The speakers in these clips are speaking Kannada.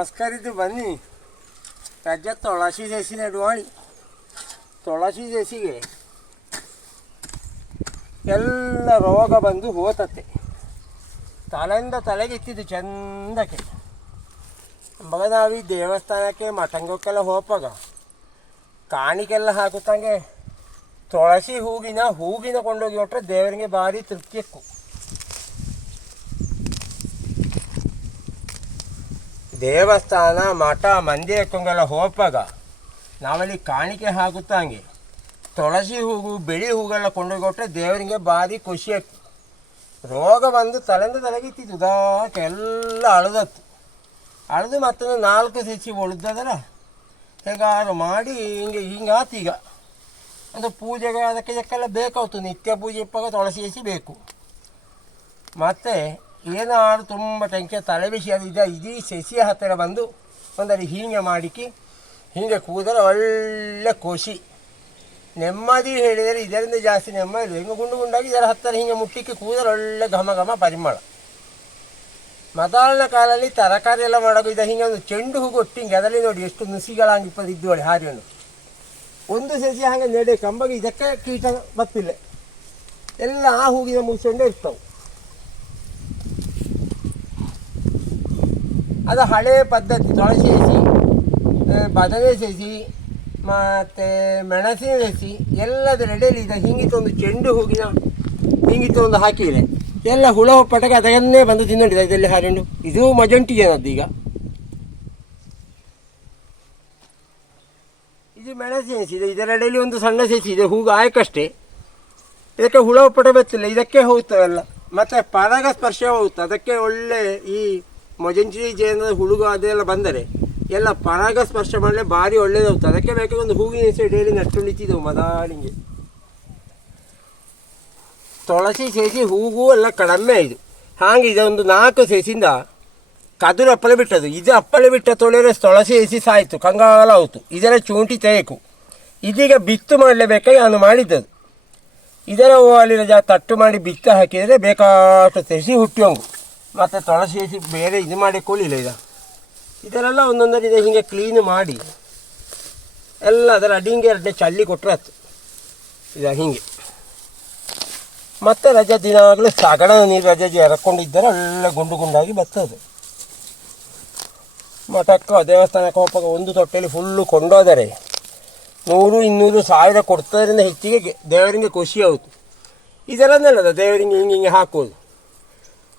ಅರೇ ನಮ- ನಮಸ್ಕಾರ ಇದು ಬನ್ನಿ. ರಾಜ್ಯ ತೊಳಸಿ ದೇಸಿ ನೆಡುವಾಳಿ ತುಳಸಿ ದೇಸಿಗೆ ಎಲ್ಲ ರೋಗ ಬಂದು ಹೋತತ್ತೆ ತಲೆಯಿಂದ ತಲೆಗೆ ಇತ್ತಿದ್ದು ಚಂದಕ್ಕೆ. ಮಗ ನಾವು ಈ ದೇವಸ್ಥಾನಕ್ಕೆ ಮಠಂಗಕ್ಕೆಲ್ಲ ಹೋಪಾಗ ಕಾಣಿಕೆಲ್ಲ ಹಾಕುತ್ತಂಗೆ ತುಳಸಿ ಹೂಗಿನ ಹೂಗಿನ ಕೊಂಡೋಗಿ ಹೊಟ್ರೆ ದೇವರಿಗೆ ಭಾರಿ ತೃಪ್ತಿಯಕ್ಕು ದೇವಸ್ಥಾನ, ಮಠ ಮಂದಿರಕ್ಕೊಂಗೆಲ್ಲ ಹೋಪಾಗ ನಾವಲ್ಲಿ ಕಾಣಿಕೆ ಹಾಕುತ್ತಂಗೆ ತುಳಸಿ ಹೂವು, ಬಿಳಿ ಹೂಗೆಲ್ಲ ಕೊಂಡೋಗಿ ಕೊಟ್ಟರೆ ದೇವರಿಗೆ ಭಾರಿ ಖುಷಿ ಆಗ್ತದೆ. ರೋಗ ಬಂದು ತಲೆಯಿಂದ ತಲೆಗಿತ್ತಿತ್ತು ಉದಾಕೆ ಎಲ್ಲ ಅಳದತ್ತು. ಅಳದು ಮತ್ತೊಂದು ನಾಲ್ಕು ಸಸಿ ಉಳಿದದಲ್ಲ ಹೇಗಾರು ಮಾಡಿ ಹಿಂಗೆ ಹಿಂಗಾತು ಈಗ. ಅಂದರೆ ಪೂಜೆಗೆ ಅದಕ್ಕೆ ಇದಕ್ಕೆಲ್ಲ ಬೇಕಾಯ್ತು ನಿತ್ಯ ಪೂಜೆ ಇಪ್ಪಾಗ ತುಳಸಿ ಸಸಿ ಬೇಕು. ಮತ್ತು ಏನಾದ್ರು ತುಂಬ ಟೆಂಕೆ ತಲೆ ಬಿಸಿ ಅದು ಇದೆ ಇದೀ ಸಸಿಯ ಹತ್ತಿರ ಬಂದು ಒಂದಲ್ಲಿ ಹೀಗೆ ಮಾಡಿಕ್ಕಿ ಹೀಗೆ ಕೂದಲು ಒಳ್ಳೆ ಖುಷಿ ನೆಮ್ಮದಿ ಹೇಳಿದರೆ ಇದರಿಂದ ಜಾಸ್ತಿ ನೆಮ್ಮದಿ ಹಿಂಗೆ ಗುಂಡು ಗುಂಡಾಗಿ ಇದರ ಹತ್ತಿರ ಹೀಗೆ ಮುಟ್ಟಿಕ್ಕೆ ಕೂದಲು ಒಳ್ಳೆ ಘಮ ಘಮ ಪರಿಮಳ. ಮೊದಲನ ಕಾಲದಲ್ಲಿ ತರಕಾರಿ ಎಲ್ಲ ಮಾಡೋದು ಇದು. ಹೀಗೆ ಒಂದು ಚೆಂಡು ಹೂ ಒಟ್ಟಿಂಗೆ ಅದರಲ್ಲಿ ನೋಡಿ ಎಷ್ಟು ನುಸಿಗಳಾಗಿ ಇಪ್ಪತ್ತು ಇದ್ದೋಳೆ ಹಾರಿಯನ್ನು. ಒಂದು ಸಸಿ ಹಾಗೆ ನೆಡೆ, ಕಂಬಗೆ ಇದಕ್ಕೆ ಕೀಟ ಬತ್ತಿಲ್ಲ ಎಲ್ಲ ಆ ಹೂಗಿನ ಮುಗಿಸ್ಕೊಂಡೇ ಇರ್ತವೆ. ಅದು ಹಳೆ ಪದ್ಧತಿ. ತುಳಸಿ ಸಸಿ ಬದನೆ ಸಸಿ ಮತ್ತು ಮೆಣಸಿನ ಸಸಿ ಎಲ್ಲದ ರೆಡೆಯಲ್ಲಿ ಈಗ ಹಿಂಗಿತ್ತೊಂದು ಚೆಂಡು ಹೂವಿನ, ಹಿಂಗಿತ್ತು ಒಂದು ಹಾಕಿದರೆ. ಎಲ್ಲ ಹುಳ ಪಟಕ ಅದನ್ನೇ ಬಂದು ತಿನ್ನೋಡಿದೆ ಇದರಲ್ಲಿ ಹರಿಂಡು. ಇದು ಮಜಂಟಿ ಏನದ್ದು ಈಗ? ಇದು ಮೆಣಸಿನ ಇದೆ. ಇದರ ಎಡೆಯಲ್ಲಿ ಒಂದು ಸಣ್ಣ ಸಸಿ ಇದೆ. ಹೂವು ಆಯ್ಕಷ್ಟೇ. ಇದಕ್ಕೆ ಹುಳ ಹೊಪ್ಪಟ ಬತ್ತಿಲ್ಲ. ಇದಕ್ಕೆ ಹೋಗ್ತವೆಲ್ಲ ಮತ್ತು ಪರಾಗ ಸ್ಪರ್ಶ ಹೋಗುತ್ತೆ. ಅದಕ್ಕೆ ಒಳ್ಳೆ ಈ ಮೊಜಂಚಿ ಜೇನದ ಹುಳುಗು ಅದೆಲ್ಲ ಬಂದರೆ ಎಲ್ಲ ಪರಾಗ ಸ್ಪರ್ಶ ಮಾಡಲೇ ಭಾರಿ ಒಳ್ಳೇದಾಗುತ್ತೆ ಅದಕ್ಕೆ ಬೇಕಾಗಿ ಒಂದು ಹೂವಿನ ಹೆಸರು ಡೈಲಿ ನಟ್ಟುಳಿತಿದ್ದೆವು ಮದಾಳಿಂಗೆ. ತುಳಸಿ ಸೇಸಿ ಹೂವು ಎಲ್ಲ ಕಡಿಮೆ ಇದು. ಹಾಗೆ ಇದೊಂದು ನಾಲ್ಕು ಸೇಸಿಂದ ಕದುರು ಅಪ್ಪಳೆ ಬಿಟ್ಟದು ಇದು ಅಪ್ಪಳೆ ಬಿಟ್ಟ ತೊಳೆದ್ರೆ ತುಳಸಿ ಎಸಿ ಸಾಯಿತು, ಕಂಗಾಲ ಆಯಿತು ಇದರ ಚೂಂಟಿ ತೇಕು ಇದೀಗ ಬಿತ್ತು ಮಾಡಲೇಬೇಕಾಗಿ ನಾನು ಮಾಡಿದ್ದದು ಇದರ ಹೂವಲ್ಲಿ ಜಾ ತಟ್ಟು ಮಾಡಿ ಬಿತ್ತ ಹಾಕಿದರೆ ಬೇಕಾಷ್ಟು ಹುಟ್ಟಿ ಹುಟ್ಟಿಯೋಂಗು. ಮತ್ತು ತೊಳಸಿ ಬೇರೆ ಇದು ಮಾಡಿ ಕೊಳಿಲ್ಲ ಈಗ. ಇದರೆಲ್ಲ ಒಂದೊಂದರ ಇದೆ, ಹೀಗೆ ಕ್ಲೀನ್ ಮಾಡಿ. ಎಲ್ಲ ಅದರ ಅಡಿಂಗೆ ಎರಡನೇ ಚಳ್ಳಿ ಕೊಟ್ಟರೆ ಆಯ್ತು. ಇದು ಹೀಗೆ. ಮತ್ತೆ ರಜೆ ದಿನಾಗಲೂ ಸಗಣ ನೀರು ರಜೆ ಎರಕೊಂಡಿದ್ದರೆ ಒಳ್ಳೆ ಗುಂಡು ಗುಂಡಾಗಿ ಬರ್ತದೆ. ಮಠಕ್ಕೆ ದೇವಸ್ಥಾನಕ್ಕೆ ಹೋಗುವಾಗ ಒಂದು ತೊಟ್ಟೆಯಲ್ಲಿ ಫುಲ್ಲು ಕೊಂಡೋದರೆ ನೂರು, ಇನ್ನೂರು ಸಾವಿರ ಕೊಡ್ತದರಿಂದ ಹೆಚ್ಚಿಗೆ ದೇವರಿಗೆ ಖುಷಿ ಆಯಿತು ನಲ್ಲದ ದೇವರಿಗೆ ಹಿಂಗೆ ಹಿಂಗೆ ಹಾಕೋದು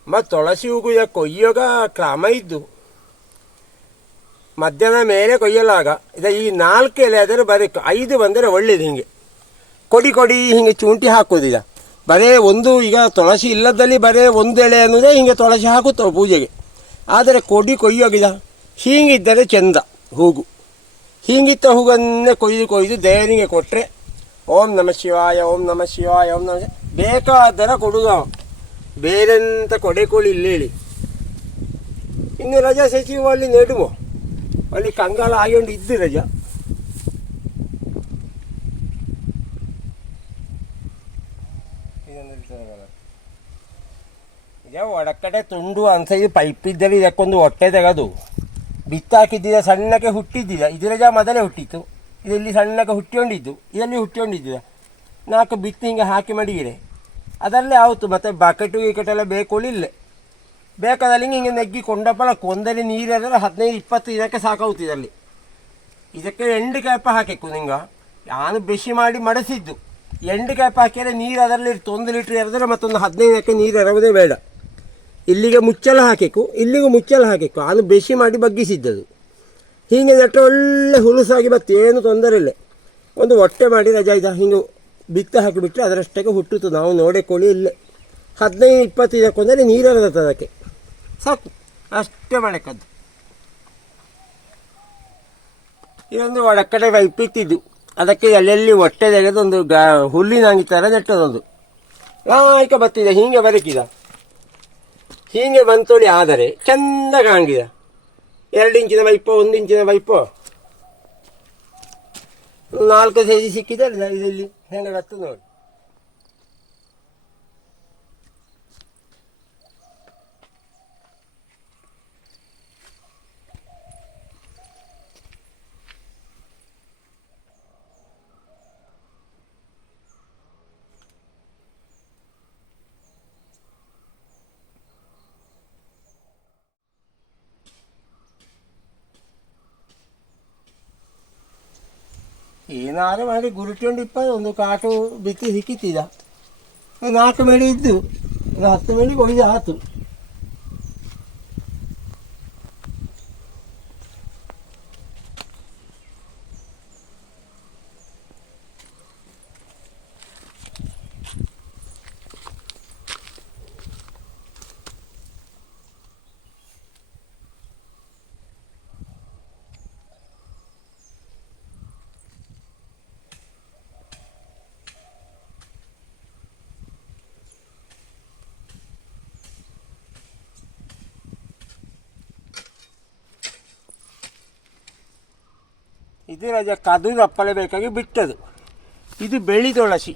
ಮತ್ತು ತುಳಸಿ ಹೂಗು ಈಗ ಕೊಯ್ಯೋಗ ಕ್ರಮ ಇದ್ದು ಮಧ್ಯಾಹ್ನ ಮೇಲೆ ಕೊಯ್ಯಲಾಗ. ಇದು ಈ ನಾಲ್ಕು ಎಲೆ ಆದರೆ ಬರೀ ಐದು ಬಂದರೆ ಒಳ್ಳೇದು ಹಿಂಗೆ. ಕೊಡಿ ಕೊಡಿ, ಹಿಂಗೆ ಚೂಂಟಿ ಈಗ. ಬರೇ ಒಂದು ಈಗ ತುಳಸಿ ಇಲ್ಲದಲ್ಲಿ ಬರೇ ಒಂದು ಎಳೆ ಅನ್ನೋದೇ ಹಿಂಗೆ ತುಳಸಿ ಹಾಕುತ್ತವೆ ಪೂಜೆಗೆ. ಆದರೆ ಕೊಡಿ ಕೊಯ್ಯೋಗಿದ ಹೀಗಿದ್ದರೆ ಚೆಂದ ಹೂಗು. ಹೀಗಿತ್ತ ಹೂಗನ್ನೇ ಕೊಯ್ದು ಕೊಯ್ದು ದೇವರಿಗೆ ಕೊಟ್ಟರೆ ಓಂ ನಮ ಶಿವಾಯ, ಓಂ ನಮ ಶಿವಾಯ, ಓಂ ನಮ ಬೇಕಾದರ ಕೊಡುಗ ಅವ. ಬೇರೆಂತ ಕೊಡೆ ಕೊಳಿ ಇಲ್ಲ ಹೇಳಿ. ಇನ್ನು ರಜಾ ಸಚಿವ ಅಲ್ಲಿ ನೆಡುವ. ಅಲ್ಲಿ ಕಂಗಾಲ ಆಗೊಂಡು ಇದ್ದು ರಜಾ. ಒಡಕಡೆ ತುಂಡು ಅಂತ ಇದು ಪೈಪ್ ಇದ್ದಲ್ಲಿ ಇದಕ್ಕೊಂದು ಹೊಟ್ಟೆ ತೆಗೆದು ಬಿತ್ತಾಕಿದ್ದಿದ ಸಣ್ಣಕ್ಕೆ ಹುಟ್ಟಿದ್ದಿದ ರಜಾ ಮೊದಲೇ ಹುಟ್ಟಿತ್ತು. ಇದರಲ್ಲಿ ಸಣ್ಣಕ್ಕೆ ಹುಟ್ಟಿಕೊಂಡಿದ್ದು. ಇದರಲ್ಲಿ ಹುಟ್ಟಿಕೊಂಡಿದ್ದಿದ ನಾಲ್ಕು ಬಿತ್ತು ಹಿಂಗೆ ಹಾಕಿ ಮಡಗಿರೆ ಅದರಲ್ಲೇ ಆಯಿತು ಮತ್ತು ಬಕೆಟು ಗಿಕೆಟೆಲ್ಲ ಇಲ್ಲ ಬೇಕಾದಲ್ಲಿ ಹಿಂಗೆ ನೆಗ್ಗಿ ಕೊಂಡಪ್ಪಳ, ಕೊಂದಲ್ಲಿ ಅದರ ಹದಿನೈದು, ಇಪ್ಪತ್ತು ಇದಕ್ಕೆ ಸಾಕಾಗುತ್ತೆ ಇದರಲ್ಲಿ. ಇದಕ್ಕೆ ಎಂಡು ಕ್ಯಾಪ ಹಾಕಿಕ್ಕು ನಿಂಗೆ. ನಾನು ಬಿಸಿ ಮಾಡಿ ಮಡಸಿದ್ದು. ಎಂಡು ಕ್ಯಾಪ್ ಹಾಕಿದರೆ ನೀರು ಅದರಲ್ಲಿ ಇರ್ತು ಒಂದು ಲೀಟ್ರ್ ಎರೆದ್ರೆ ಮತ್ತೊಂದು ಹದಿನೈದಕ್ಕೆ ನೀರು ಎರವುದೇ ಬೇಡ. ಇಲ್ಲಿಗೆ ಮುಚ್ಚಲ ಹಾಕಿಕ್ಕು ಇಲ್ಲಿಗೂ ಮುಚ್ಚಲ ಹಾಕಿಕ್ಕು ನಾನು ಬಿಸಿ ಮಾಡಿ ಬಗ್ಗಿಸಿದ್ದದು. ಹೀಗೆ ನೆಟ್ಟರೆ ಒಳ್ಳೆ ಹುಲುಸಾಗಿ ಬತ್ತು, ಏನು ತೊಂದರೆ ಇಲ್ಲ ಒಂದು ಹೊಟ್ಟೆ ಮಾಡಿ ರಜಾ ಇದ್ದ ಹಿಂಗೆ ಬಿತ್ತ ಹಾಕಿಬಿಟ್ರೆ ಅದರಷ್ಟಕ್ಕೆ ಹುಟ್ಟಿತು ನಾವು ನೋಡೇ ಕೋಳಿ ಇಲ್ಲೇ. ಹದಿನೈದು ಇಪ್ಪತ್ತು ಇದಕ್ಕೊಂದರೆ ನೀರು ಎರೆದತ್ತು ಅದಕ್ಕೆ. ಸಾಕು. ಅಷ್ಟೇ ಬಳಕದ್ದು ಇದೊಂದು ಒಳಕಡೆ ಇಪ್ಪಿತ್ತಿದ್ದು ಅದಕ್ಕೆ ಎಲ್ಲೆಲ್ಲಿ ಹೊಟ್ಟೆ ತೆಗೆದೊಂದು ಗ ಹುಲ್ಲಿನಾಂಗಿ ಥರ ನೆಟ್ಟದೊಂದು. ಆಯ್ಕೆ ಬತ್ತಿದೆ. ಹೀಗೆ ಬರಕಿದ ಹೀಗೆ ಬಂತೋಳಿ ಆದರೆ ಚಂದ ಕಾಣಿದ ಎರಡು ಇಂಚಿನ ಪೈಪೋ ಒಂದು ಇಂಚಿನ ಪೈಪೋ ನಾಲ್ಕು ಕೆ ಜಿ ಸಿಕ್ಕಿದೆ ಇದರಲ್ಲಿ? ಹೆಂಗೆ ಬರ್ತದೆ ನೋಡಿ ಏನಾರು ಮಾಡಿ ಗುರುಟಿಕೊಂಡಿಪ್ಪ ಒಂದು ಕಾಟು ಬಿತ್ತಿ ಸಿಕ್ಕಿತ್ತಿದ ಒಂದು ನಾಲ್ಕು ಮೇಡಿ ಇದ್ದು ಒಂದು ಹತ್ತು ಮೇಡಿ ಕೊಯ್ದು ಆತು ಇದು ರಜ ಕದು ಅಪ್ಪಳೆ ಬೇಕಾಗಿ ಬಿಟ್ಟದು. ಇದು ಬೆಳಿ ತುಳಸಿ.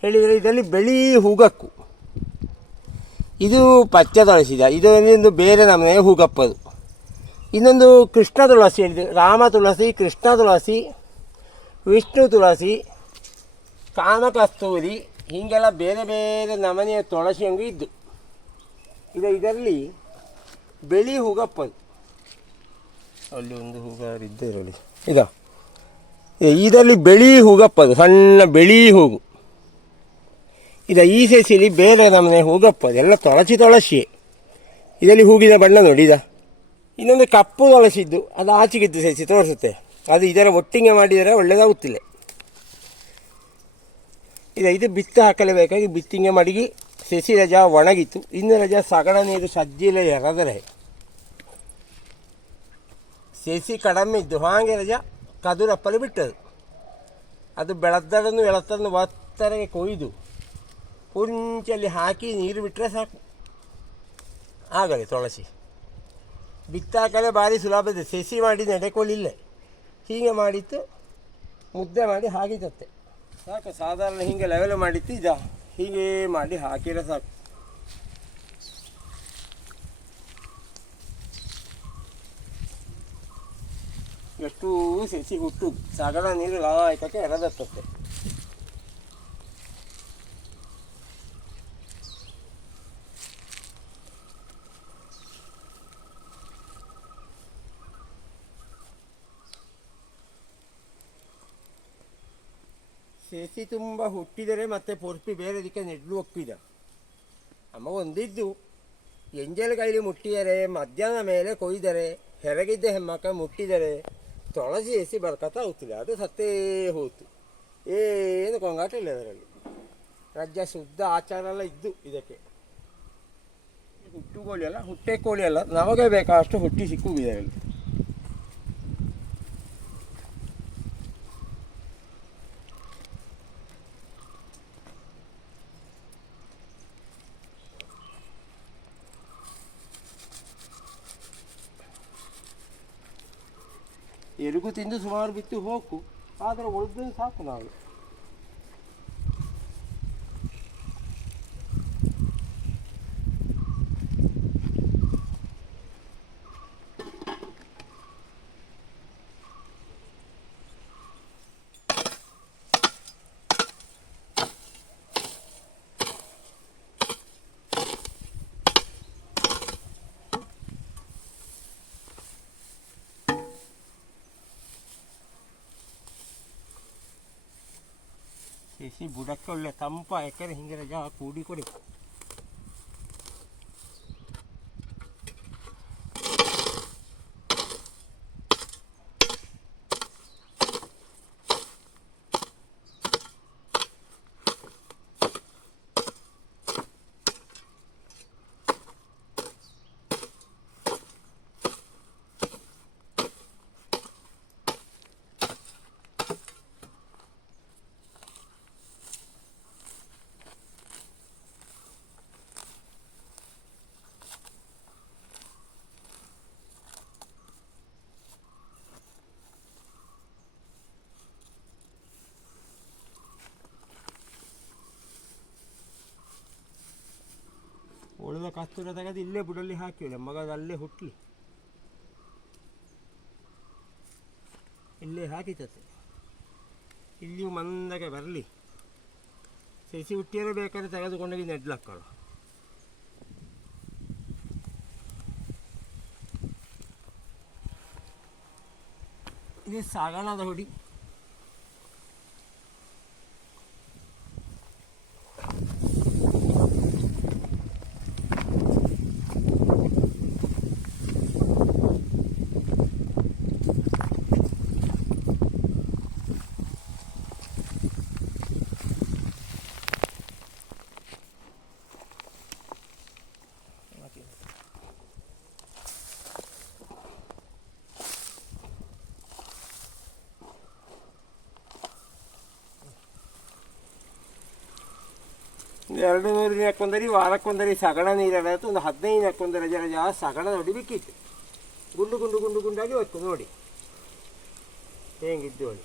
ಹೇಳಿದರೆ ಇದರಲ್ಲಿ ಬೆಳಿ ಹೂಗಕ್ಕು. ಇದು ಪಚ್ಚೆ ತುಳಸಿದ ಇದು. ಒಂದು ಬೇರೆ ನಮನೆ ಹೂಗಪ್ಪದು. ಇನ್ನೊಂದು ಕೃಷ್ಣ ತುಳಸಿ ಹೇಳಿದೆ. ರಾಮ ತುಳಸಿ, ಕೃಷ್ಣ ತುಳಸಿ, ವಿಷ್ಣು ತುಳಸಿ, ಕಾಮಕಸ್ತೂರಿ, ಹೀಗೆಲ್ಲ ಬೇರೆ ಬೇರೆ ನಮನೆಯ ತುಳಸಿ ಹಂಗೆ ಇದ್ದು. ಇದು ಇದರಲ್ಲಿ ಬೆಳಿ ಹೂಗಪ್ಪದು. ಅಲ್ಲಿ ಒಂದು ಹೂಗಾರಿದ್ದೆ ಇರಲಿ. ಈಗ ಇದರಲ್ಲಿ ಬೆಳಿ ಹೂಗಪ್ಪದು ಸಣ್ಣ ಬೆಳಿ ಹೂಗು. ಇದ ಈ ಸಸಿಲಿ ಬೇರೆ ನಮ್ಮನೆ ಹೂಗಪ್ಪದು ಎಲ್ಲ ತೊಳಸಿ ತೊಳಸಿ ಇದರಲ್ಲಿ ಹೂಗಿದ ಬಣ್ಣ ನೋಡಿ ಇದ. ಇನ್ನೊಂದು ಕಪ್ಪು ತೊಳಸಿದ್ದು, ಅದು ಆಚೆಗಿದ್ದು ಸಸಿ ತೋರಿಸುತ್ತೆ. ಅದು ಇದರ ಒಟ್ಟಿಗೆ ಮಾಡಿದರೆ ಒಳ್ಳೆಯದಾಗುತ್ತಿಲ್ಲ. ಇದು ಇದು ಬಿತ್ತು ಹಾಕಲೇಬೇಕಾಗಿ ಬಿತ್ತಿಂಗೆ ಮಡಗಿ ಸಸಿ ರಜಾ ಒಣಗಿತ್ತು. ಇನ್ನು ರಜಾ ಸಗಣ ನೀರು ಸಜ್ಜಿಲೆ ಎರೆದರೆ. ಸಸಿ ಕಡಮೆ ಇದ್ದು ಹಾಗೆ ರಜ ಕದುರಪ್ಪಲು ಬಿಟ್ಟದು ಅದು ಬೆಳದ್ದನ್ನು ಎಳತ್ತನ್ನು ಒತ್ತರಗೆ ಕೊಯ್ದು ಹುಂಚಲ್ಲಿ ಹಾಕಿ ನೀರು ಬಿಟ್ಟರೆ ಸಾಕು ಆಗಲಿ ತುಳಸಿ ಬಿತ್ತಾಕಲೆ ಭಾರಿ ಸುಲಭ ಇದೆ ಸಸಿ ಮಾಡಿ ನೆಡೆಕೊಳ್ಳಿಲ್ಲ ಹೀಗೆ ಮಾಡಿತ್ತು ಮುದ್ದೆ ಮಾಡಿ ಹಾಕಿದತ್ತೆ ಸಾಕು ಸಾಧಾರಣ ಹೀಗೆ ಲೆವೆಲ್ ಮಾಡಿತ್ತು ಇದ ಹೀಗೆ ಮಾಡಿ ಹಾಕಿದ್ರೆ ಸಾಕು ಎಷ್ಟು ಸಸಿ ಹುಟ್ಟು ಸಗಣ ನೀರು ಲಾಯಕಕ್ಕೆ ಎರದತ್ತೆ ಸಸಿ ತುಂಬ ಹುಟ್ಟಿದರೆ ಮತ್ತೆ ಪೊರ್ಪಿ ಬೇರೆ ದಿಕ್ಕೆ ನೆಡ್ಲು ಒಪ್ಪಿದ. ಅಮ್ಮ ಒಂದಿದ್ದು, ಎಂಜಲ್ ಕೈಲಿ ಮುಟ್ಟಿದರೆ, ಮಧ್ಯಾಹ್ನ ಮೇಲೆ ಕೊಯ್ದರೆ, ಹೆರಗಿದ್ದ ಹೆಮ್ಮಕ್ಕ ಮುಟ್ಟಿದರೆ ತೊಳಸಿ ಎಸಿ ಬರ್ಕತ್ತ ಹೋಗ್ತಿಲ್ಲ ಅದು ಸತ್ತೇ ಹೋಯ್ತು. ಏನು ಕೊಂಗಾಟ ಇಲ್ಲ ಅದರಲ್ಲಿ ರಾಜ್ಯ ಶುದ್ಧ ಆಚಾರ ಎಲ್ಲ ಇದ್ದು ಇದಕ್ಕೆ. ಹುಟ್ಟು ಕೋಳಿ ಅಲ್ಲ, ಹುಟ್ಟೆ ಕೋಳಿ ಅಲ್ಲ. ನಮಗೆ ಬೇಕಾದಷ್ಟು ಹುಟ್ಟಿ ಸಿಕ್ಕು ಇದರಲ್ಲಿ. ಎರುಗು ತಿಂದು ಸುಮಾರು ಬಿತ್ತು ಹೋಗು. ಆದರೆ ಉಳಿದು ಸಾಕು ನಾವು. කිසි බුඩක්කොල්ල තම්පා එකර හිඟර ජා කූඩි කොඩේ ಉಳಿದ ಕಸ್ತೂರ ತೆಗೆದು ಇಲ್ಲೇ ಬುಡಲ್ಲಿ ಹಾಕಿಲ್ಲ ಮಗ ಅದು ಅಲ್ಲೇ ಹುಟ್ಲಿ. ಇಲ್ಲೇ ಹಾಕಿತತೆ. ಇಲ್ಲಿಯೂ ಮಂದಗೆ ಬರಲಿ. ಸಸಿ ಹುಟ್ಟಿಯರೆ ಬೇಕಾದ್ರೆ ತೆಗೆದುಕೊಂಡೋಗಿ ನೆಡ್ಲಕ್ಕಳು ಇದು ಸಾಗಣದ ಹುಡಿ. ಎರಡು ನೂರು ಹಾಕೊಂಡರಿ ವಾರಕ್ಕೊಂದರಿ ಸಗಣ ನೀರು ಆಯ್ತು, ಒಂದು ಹದಿನೈದು ಹಾಕೊಂಡರೆ ಜನ ಜಾಸ್ತಿ ಸಗಣ ನೋಡಿ ಗುಂಡು ಗುಂಡು ಗುಂಡು ಗುಂಡಾಗಿ ಹೊತ್ತು ನೋಡಿ. ಹೇಗಿದ್ದು ಅಳು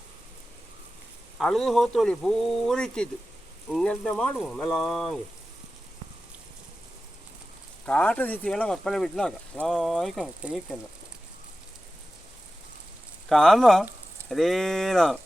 ಅಳದು ಹೋತೋಳಿ, ಪೂರಿ ಇತ್ತಿದ್ದು. ಇನ್ನೆಲ್ಲ ಮಾಡುವ? ಮೆಲಾಂಗೆ. ಕಾಟ ದಿತ್ತಿಗೆಲ್ಲ ಮಪ್ಪಲೆ ಬಿಡ್ಲಾಗ ಲಾಯ್ಕ ಕಾಮ ಅದೇ ನಾವು